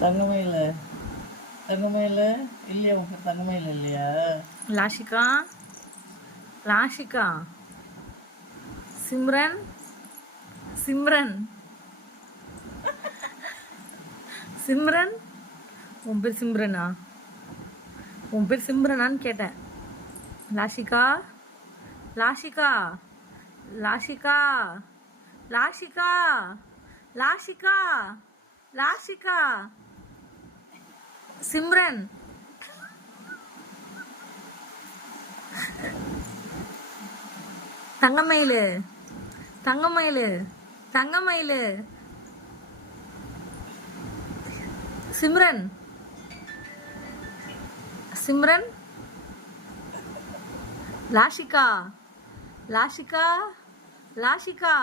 தங்கமயில தங்கமயில இல்லையா? உங்க பேர் தங்கமயில இல்லையா? லாஷிகா, லாஷிகா, சிம்ரன், சிம்ரன், சிம்ரன். உன் பேர் சிம்ரனா? உன் பேர் சிம்ரனான்னு கேட்டேன். லாஷிகா, லாஷிகா, லாஷிகா, லாஷிகா, லாஷிகா, லாஷிகா, சிம்ரன். தங்கமயிலு, தங்கமயிலு, தங்கமயிலு, சிம்ரன், சிம்ரன், லாஷிகா, லாஷிகா, லாஷிகா.